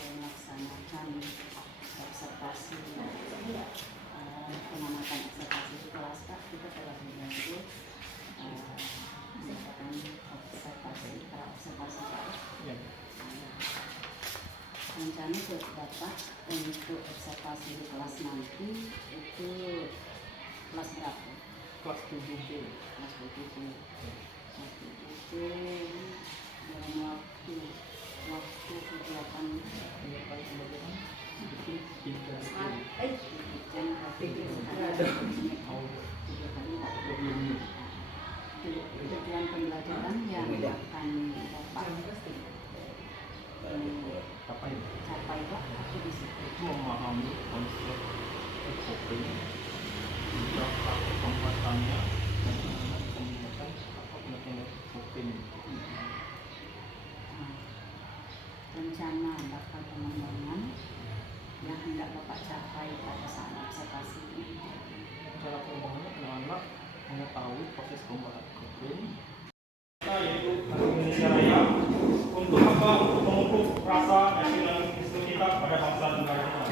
melaksanakan observasi pengamatan observasi di kelas Pak, kita telah membantu melakukan observasi Pak. Rencana buat Bapak untuk observasi di kelas nanti itu kelas berapa? Kelas 7B. Kelas 7B. Kelas 7B dalam waktu kegiatan tujuan pembelajaran yang akan Bapak capai Pak apa di situ? Itu memahami konsep SOP, berapa pembuatannya, dan menggunakan apa pengertian SOP ini. Rencana bakal pengembangan yang hendak Bapak capai pada saat observasi ini. Cara pengembangannya anak-anak mengetahui proses pembuatan kopling. Yaitu Indonesia Raya untuk apa? Untuk memupuk rasa nasionalisme kita pada bangsa dan negara kita.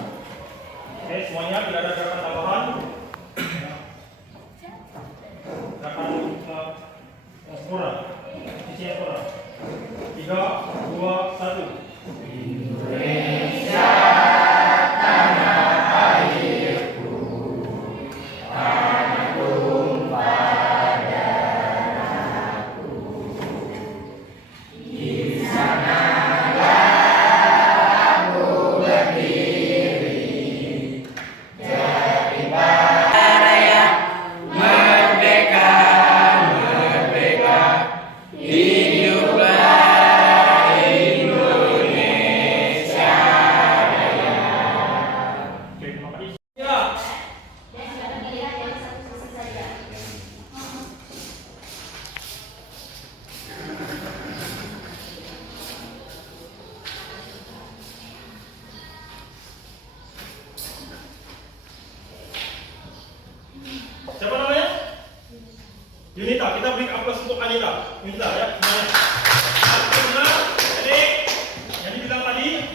Oke, semuanya tidak ada gerakan tambahan. Gerakan sempurna, sisi yang sempurna. 3, 2, 1. Indonesia tanah airku, tanah tumpah darahku. Di sanalah aku berdiri, jadi raya merdeka, merdeka, hiduplah Indonesia Raya. Oke, terima kasih. Ya. Siapa namanya? Yunita. Kita beri aplaus untuk Anita. Yunita ya, semuanya. Benar. Jadi bilang tadi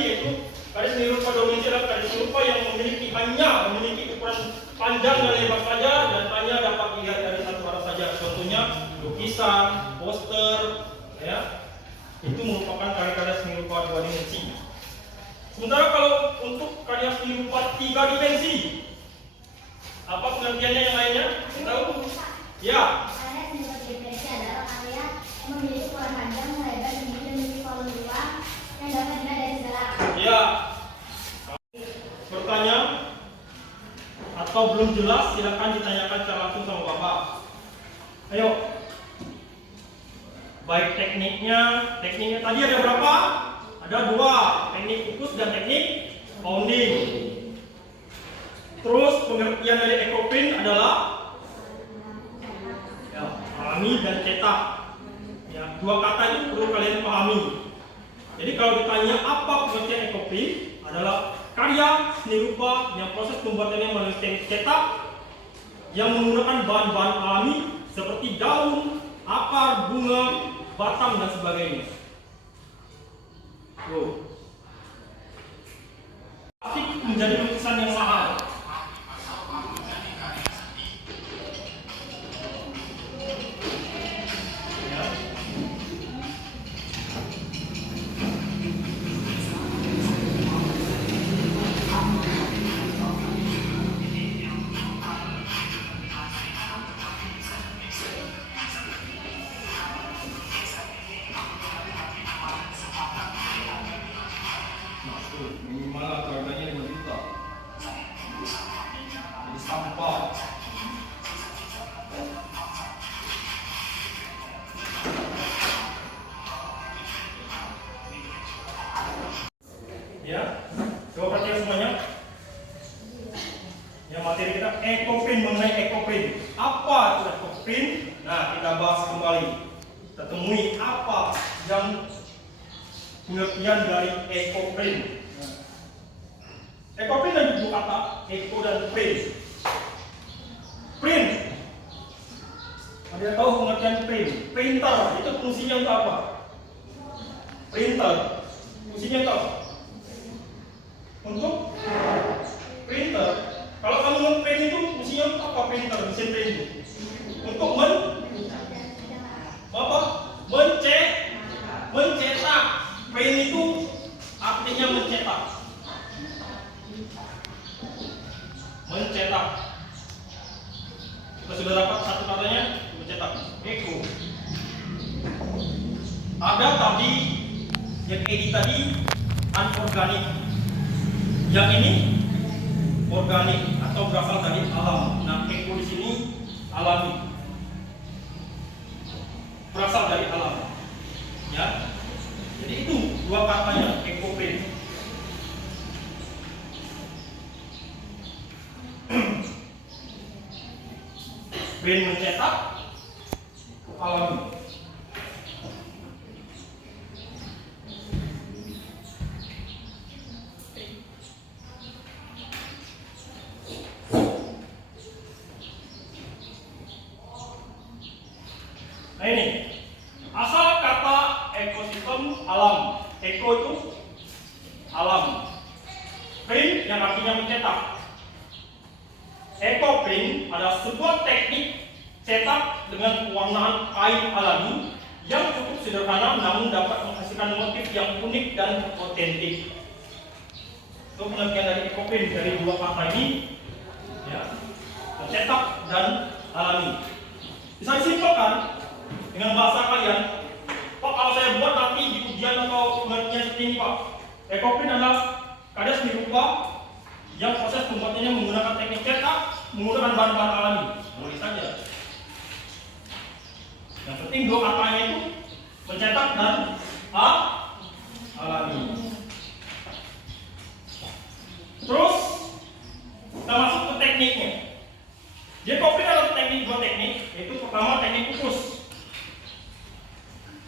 yaitu garis seni rupa dominasi adalah garis seni rupa yang memiliki ukuran panjang dan lebar saja dan hanya dapat dilihat dari satu arah saja. Contohnya lukisan, poster, ya. Itu merupakan karya-karya seni rupa dua dimensi. Sementara kalau untuk karya seni rupa tiga dimensi, apa pengertiannya yang lainnya? Tahu? Ya. Karya seni rupa dimensi adalah karya yang memiliki ukuran panjang, lebar, tinggi, dan memiliki volume ruang yang dapat dilihat dari segala arah. Ya. Bertanya atau belum jelas, silakan ditanyakan secara langsung sama Bapak. Ayo. Baik tekniknya tadi ada berapa? Ada 2, teknik ukus dan teknik pounding. Terus pengertian dari ekoprint adalah ya, alami dan cetak. Ya, 2 kata itu perlu kalian pahami. Jadi kalau ditanya apa pengertian ekoprint, adalah karya seni rupa yang proses pembuatannya melalui teknik cetak yang menggunakan bahan-bahan alami seperti daun, akar, bunga, batang dan sebagainya. Plastik menjadi lukisan yang mahal. Minimal harganya 5 juta. Jadi sampah. Ya, coba perhatikan semuanya. Ya, materi kita ekoprint, mengenai ekoprint. Apa itu ekoprint? Nah, kita bahas kembali. Kita temui apa yang pengertian dari ekoprint. Ekoprint ada 2 kata, eko dan print. Print. Ada yang tahu pengertian print? Printer itu fungsinya untuk apa? Printer fungsinya untuk apa? mencetak. Kita sudah dapat satu katanya, mencetak. Eco. Ada tadi yang edit tadi anorganik. Yang ini organik atau berasal dari alam. Nah, eco di sini alami. Berasal dari alam. Ya. Jadi itu dua katanya eco-print. Print mencetak alami. Nah ini asal kata ekosistem alam. Eko itu alam. Print yang artinya mencetak. Eco-print adalah sebuah teknik cetak dengan pewarnaan kain alami yang cukup sederhana namun dapat menghasilkan motif yang unik dan otentik. Itu pengertian dari eco-print dari dua kata ini, ya, mencetak dan alami. Bisa disimpulkan dengan bahasa kalian. Pak, kalau saya buat nanti di ujian atau pengertian seperti ini, Pak. Eco-print adalah karya seni rupa yang proses pembuatannya menggunakan teknik cetak, menggunakan bahan-bahan alami. Boleh saja. Yang penting dua katanya itu mencetak dan alami. Terus kita masuk ke tekniknya. Eco-print adalah dua teknik, yaitu pertama teknik kukus.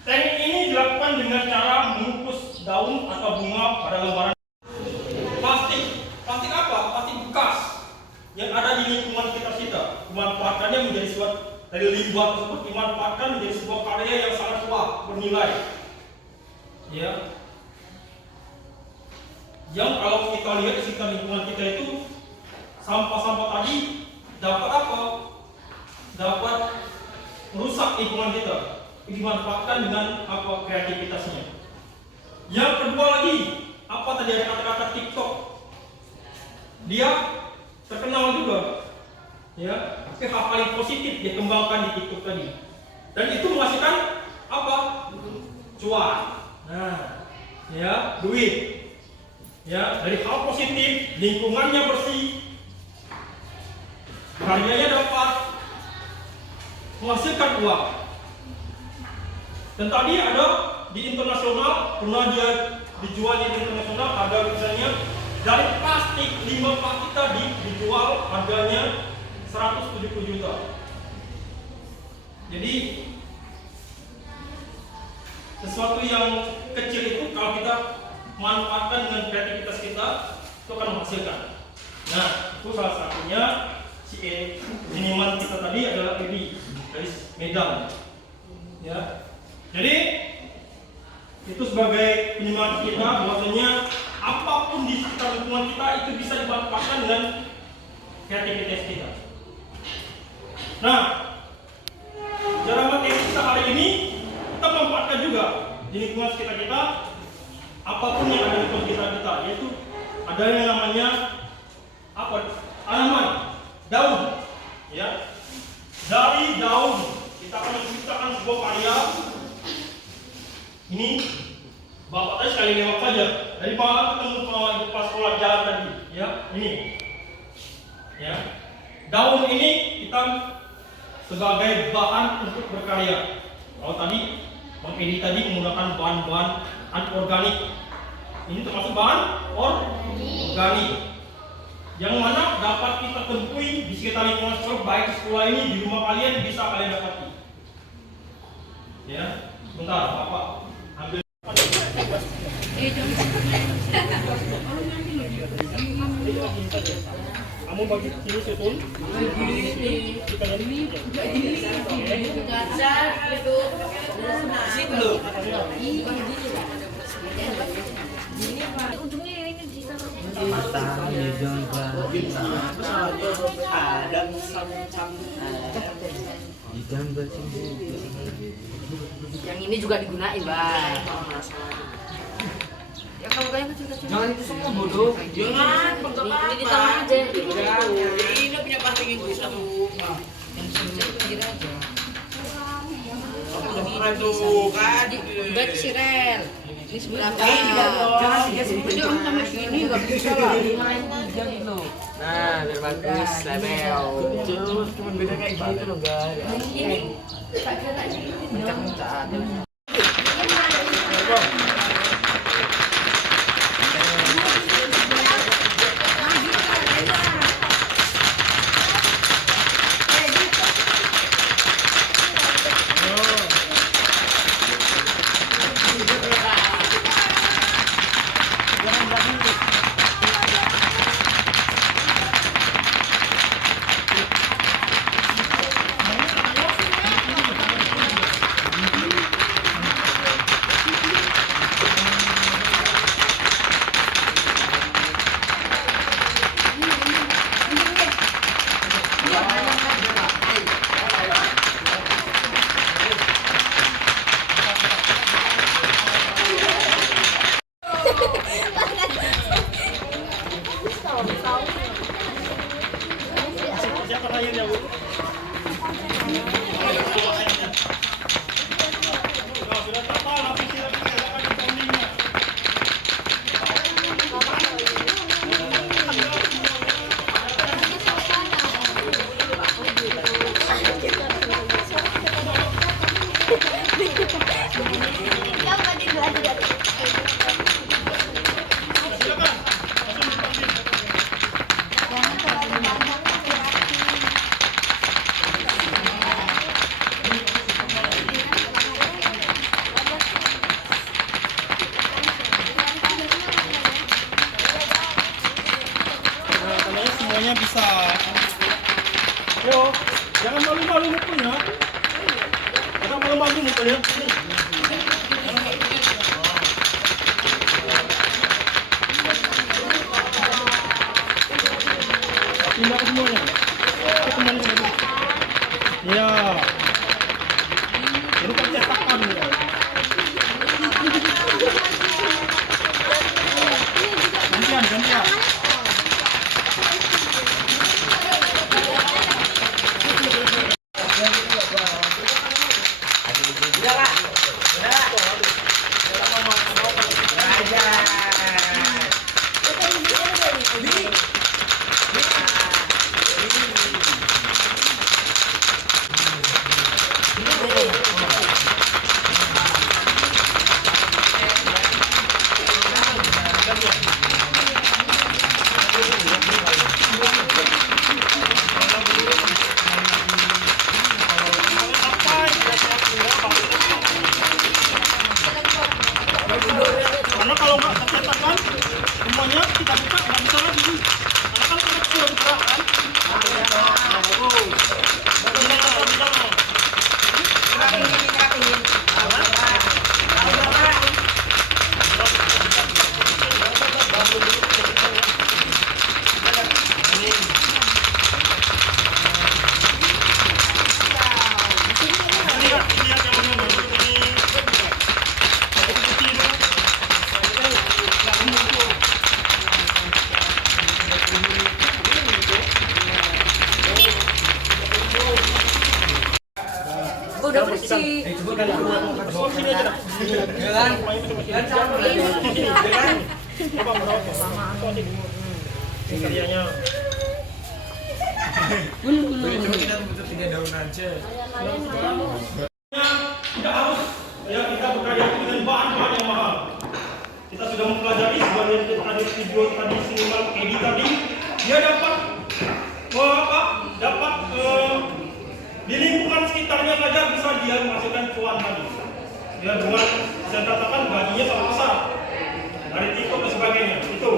Teknik ini dilakukan dengan cara mengukus daun atau bunga pada lembaran plastik. Plastik apa? Plastik bekas yang ada di lingkungan sekitar kita. Dimanfaatkannya menjadi sebuah dari limbah tersebut dimanfaatkan menjadi sebuah karya yang sangat kuat bernilai. Ya. Yang kalau kita lihat di sekitar lingkungan kita itu sampah-sampah tadi dapat apa? Dapat merusak lingkungan kita. Dimanfaatkan dengan apa kreativitasnya. Yang kedua lagi, apa tadi ada kata-kata TikTok? Dia terkenal juga, ya. Tapi hal paling positif dia kembangkan di TikTok tadi. Dan itu menghasilkan apa? Cuan. Nah, ya, duit. Ya, dari hal positif, lingkungannya bersih, karyanya dapat menghasilkan uang. Dan tadi ada di internasional, pernah dia dijual di internasional, ada misalnya dari plastik, limbah plastik tadi dijual harganya 170 juta. Jadi sesuatu yang kecil itu kalau kita manfaatkan dengan kreativitas kita, itu akan menghasilkan. Nah, itu salah satunya si seniman kita tadi adalah Edi dari Medan. Ya. Jadi itu sebagai penyemangat kita bahwasanya apapun di sekitar lingkungan kita itu bisa dimanfaatkan dengan kreativitas kita. Nah, cara materi kita hari ini kita manfaatkan juga di lingkungan sekitar kita, apapun yang ada di lingkungan kita, yaitu ada yang namanya apa? Tanaman, daun, ya. Dari daun kita akan menciptakan sebuah karya. Ini bapak tadi sekali lewat saja dari bawah ketemu pas sekolah jalan tadi, ya. Ini, ya. Daun ini kita sebagai bahan untuk berkarya. Kalau tadi Bang Edi tadi menggunakan bahan-bahan anorganik, ini termasuk bahan organik, yang mana dapat kita temui di sekitar lingkungan sekolah, baik di sekolah ini, di rumah kalian bisa kalian dapati. Ya, bentar, Bapak ambil. Kamu bagi sini setun. Kita ini. Yang ini juga digunain, Bang. Ya kalau kayak kecil. Jangan itu semua bodoh. Jangan, ini di tangan aja. Ini punya plastik yang gue satu. Yang kecil aja. Tuh kan. Bet si Rel. Ini seberapa? Jangan segitu sama ini nggak bisa lah. Nah, biar bagus, level. Cuma beda kayak gitu loh guys. Mencak-mencak. Siapa akhirnya, Bu? Sudah tata, tapi silakan dipoundingnya. Coba dibuat. Silakan, langsung dipounding. Jangan terlalu banyak laki-laki. Nah, kalau semuanya bisa. Yo, jangan malu-malu mukanya. Jangan malu-malu mukanya. Pindah ke semuanya. Kembali ke sini. Ya. Ini kan cetakan ya. Gantian. Karena kalau nggak tercetakan, semuanya kita buka nggak bisa lagi. Karena kan kita sudah buka kan. Udah bersih. Coba merokok. Karyanya. Kita butuh 3 daun aja. Tidak harus ya kita bekerja dengan bahan-bahan yang mahal. Kita sudah mempelajari sebagian tadi video tadi sinimal Edi tadi dia dapat di lingkungan sekitarnya saja bisa dia menghasilkan cuan tadi. Dia dengan saya katakan gajinya sangat besar dari TikTok dan sebagainya itu.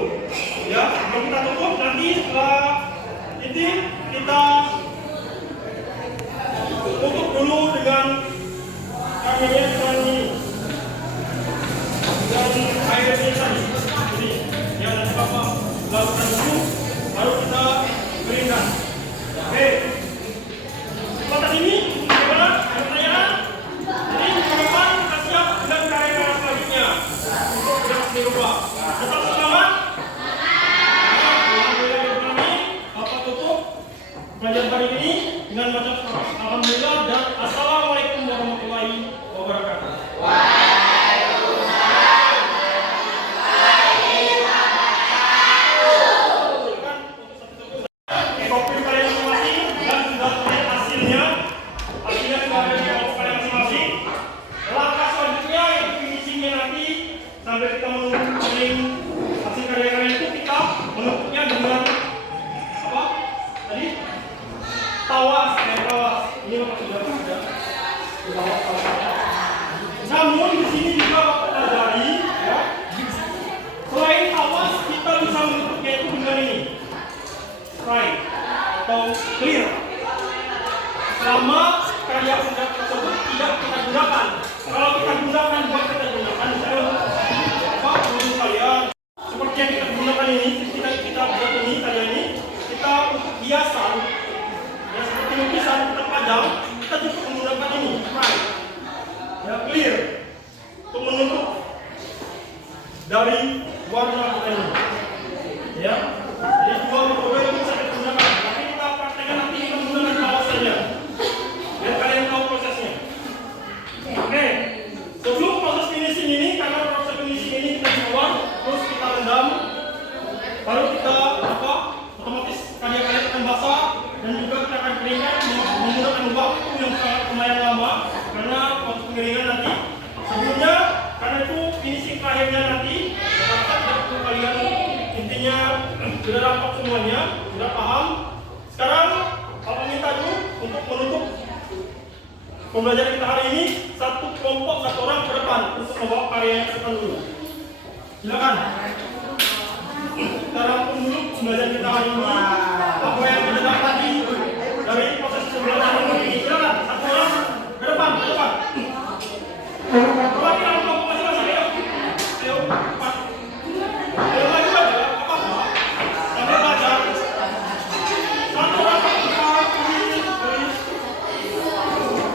Ya sebelum kita tutup nanti setelah ini kita tutup dulu dengan karyanya dengan ini dan airnya tadi. Jadi yang nanti Bapak lakukan dulu baru kita berikan. Oke. Kesempatan ini bagaimana? Ada pertanyaan? Jadi teman-teman kita siap dengan karya-karya selanjutnya. dirubah. Tetap semangat. Bapak tutup pelajaran hari ini dengan mengucapkan alhamdulillah dan assalamualaikum warahmatullahi wabarakatuh. Kopi kalian masing-masing dan sudah terlihat hasilnya sudah ada di kelompok kalian masing-masing. Langkah selanjutnya yaitu finishingnya nanti sambil kita menunggu hasil karya kalian itu kita menumpuknya dengan apa tadi tawas ini Bapak sudah namun di sini juga Bapak pelajari ya, selain tawas kita bisa menumpuknya itu dengan ini right atau clear selama karya produk tersebut tidak kita gunakan. Kalau kita gunakan buat kita gunakan misalnya apa produk kalian seperti yang kita gunakan ini kita buat ini karya ini kita untuk hiasan ya seperti lukisan kita pajang kita cukup menggunakan ini right ya clear untuk menutup dari warna kita ini ya. Jadi dua metode itu bisa kita gunakan, tapi kita praktekkan nanti kita menggunakan tawas saja biar kalian tahu prosesnya. Oke, sebelum proses finishing ini, karena proses finishing ini kita buang terus kita rendam, baru kita otomatis karya-karya akan basah dan juga kita akan keringkan menggunakan waktu yang sangat lumayan lama karena waktu pengeringan nanti sebelumnya karena itu finishing terakhirnya nanti rasa tidak perlu kalian intinya sudah dapat semuanya, sudah paham. Sekarang Bapak minta dulu untuk menutup pembelajaran kita hari ini satu kelompok satu orang ke depan untuk membawa karya ke depan dulu. Silakan. Kita rangkum dulu pembelajaran kita hari ini. Apa yang kita dapati dari proses pembelajaran hari ini? Silakan satu orang ke depan, ke depan. Perwakilan kelompok masing-masing, ayo. Ayo, cepat. Ayo maju aja, apa-apa. Sambil belajar. Satu orang ke depan,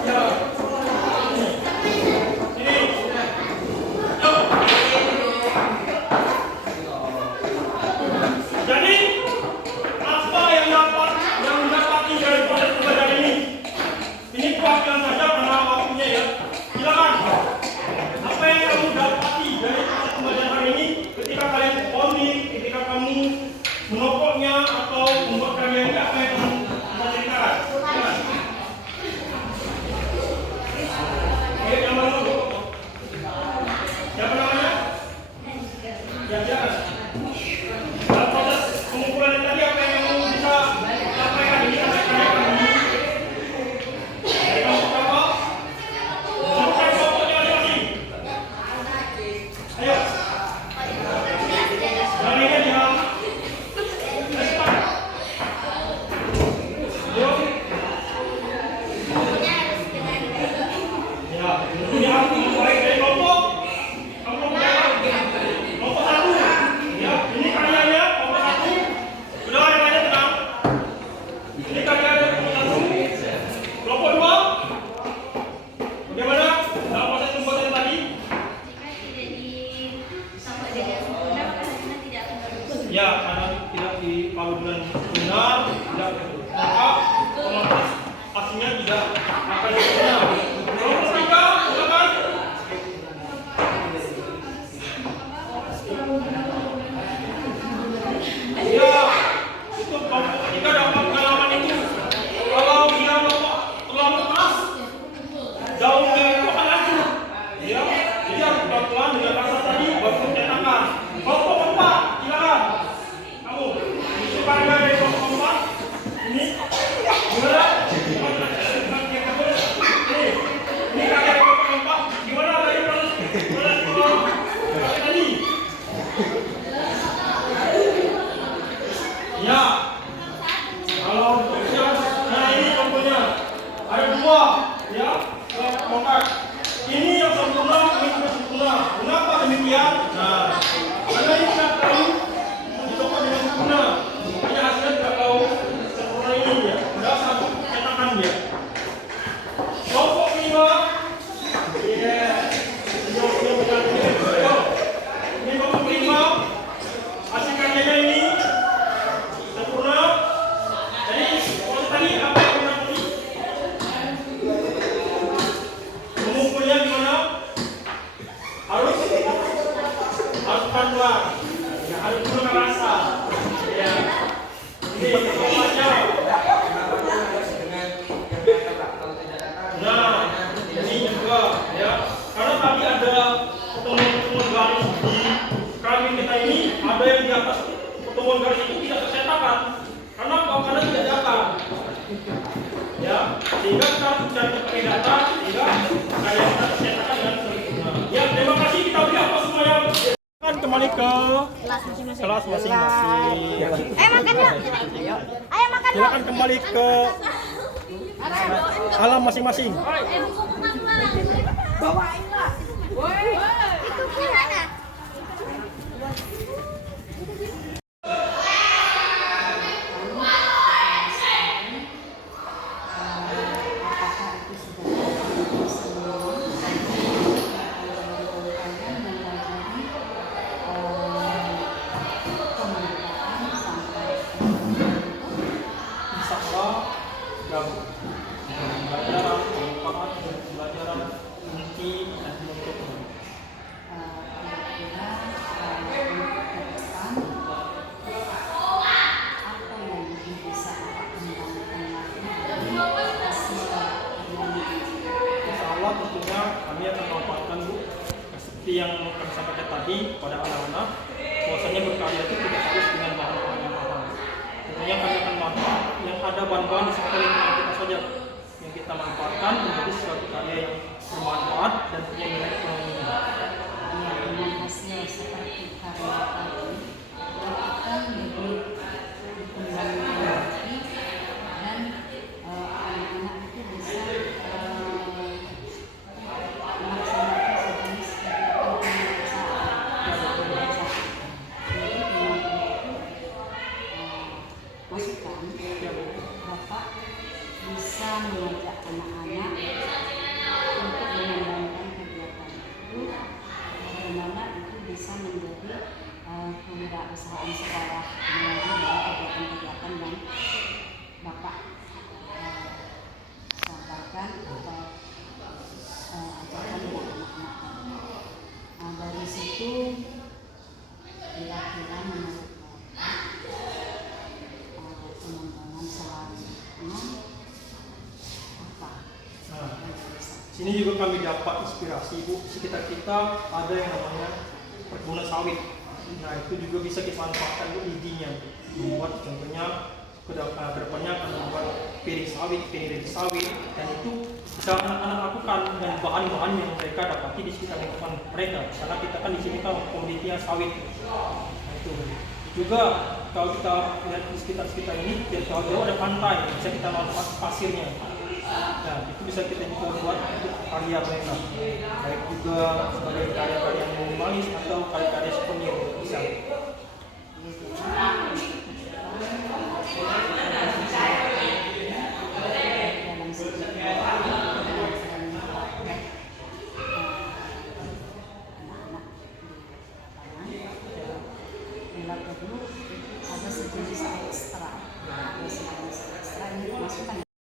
ya. Ini. Yuk. Jadi apa yang didapati dari proses pembelajaran ini? Ini perwakilan saja karena waktunya ya. Silakan. Apa yang kamu dapati dari proses pembelajaran hari ini ketika kalian komik, ketika kamu menopoknya atau membuat karya ini apa yang kamu bisa ceritakan? Silakan. Oke, yang mana dulu? Siapa namanya? Ya, silakan. Dalam proses pengumpulan yang tadi apa yang kamu bisa sampaikan ini karya kami? Dari kamu pertama, sebutkan kelompoknya masing-masing. Ayo. Yang ini dia. Cepat. Ayo. Ya, ini aku baik dari kelompok. Kamu kelompok satu. Ya, ini karyanya kelompok satu. Sudah yang lainnya tenang. Ini karyanya kelompok satu. Kelompok dua. Bagaimana dalam proses pembuatan tadi? Jika tidak sampai dengan sempurna maka hasilnya tidak akan bagus. Ya, karena tidak dipalu dengan benar, tidak maka otomatis hasilnya tidak akan sempurna. Kelompok tiga, silakan. Ya, itu kelompok ketiga dapat pengalaman itu. Kalau dia bapak terlalu keras, jauhnya itu akan hancur. Ya, jadi harus pelan-pelan dengan rasa tadi baru mencetakan. Kelompok keempat, silakan. Kamu, itu karya dari kelompok keempat. Ini, gimana? Ini karya dari kelompok keempat. Gimana dari proses karya tadi? Ya, kalau untuk jas, nah ini contohnya ada dua, ya, kompak. Ini yang sempurna, ini tidak sempurna. Mengapa demikian? Nah, karena ini tidak tahu ditopang dengan sempurna, makanya hasilnya tidak tahu sempurna ini ya. Sudah satu cetakan dia. Kelompok kelima, ini kelompok ada gula rasa. Ya. Ini semuanya. Nah, ini juga ya. Karena tadi ada pertemuan garis di keramik kita ini, ada yang di atas pertemuan garis itu tidak tercetakan. Karena tidak data. Ya, sehingga kita harus mencari pakai data sehingga karya kita tercetakan dengan sempurna. Ya, terima kasih, kita beri apa semuanya. Kembali ke kelas masing-masing. Makan yuk. Ayo makan yuk. Silakan kembali ke alam masing-masing. Bawain lah. Woi. Itu gimana? Apakah itu sudah semua mempelajari pemberitaan sampai Insya gabung pembelajaran, pengembangan, pembelajaran inti dan penutupnya. kira-kira untuk ke depan apa yang lebih bisa Bapak kembangkan lagi dari hasil kajian ini? Insya Allah tentunya kami akan memanfaatkan Bu seperti yang kami sampaikan tadi pada anak-anak, bahwasanya berkarya itu tidak harus dengan bahan-bahan yang mahal. Tentunya kami akan manfaat yang ada bahan-bahan di sekitar lingkungan kita saja yang kita manfaatkan menjadi suatu karya yang bermanfaat dan punya nilai ekonomi. Ya, dengan hasil seperti karya tadi kita lebih dikembangkan lagi dan anak-anak itu bisa melaksanakan sejenis kegiatan pemeriksaan. Jadi dengan itu masukan Bapak bisa mengajak anak-anak untuk mengembangkan kegiatan itu, bagaimana itu bisa menjadi kewirausahaan sekolah melalui kegiatan-kegiatan yang Bapak sampaikan atau ajarkan dengan anak-anak tadi. Dari situ kira-kira menurut Bapak pengembangan selanjutnya apa? Sini juga kami dapat inspirasi Bu, sekitar kita ada yang namanya perkebunan sawit. Nah itu juga bisa kita manfaatkan Bu idenya, membuat contohnya kedepannya akan membuat piring sawit, piring sawit, dan itu bisa anak-anak lakukan dengan bahan-bahan yang mereka dapati di sekitar lingkungan mereka. Karena kita kan di sini kan komoditinya sawit. Nah itu juga kalau kita lihat di sekitar ini, jauh-jauh ada pantai, bisa kita manfaat pasirnya. Nah, itu bisa kita juga buat untuk karya mereka, baik juga sebagai karya-karya yang minimalis atau karya-karya souvenir bisa. Dalam segi anak-anak di lapangan, bila perlu ada sejenis ekstra, ini masukan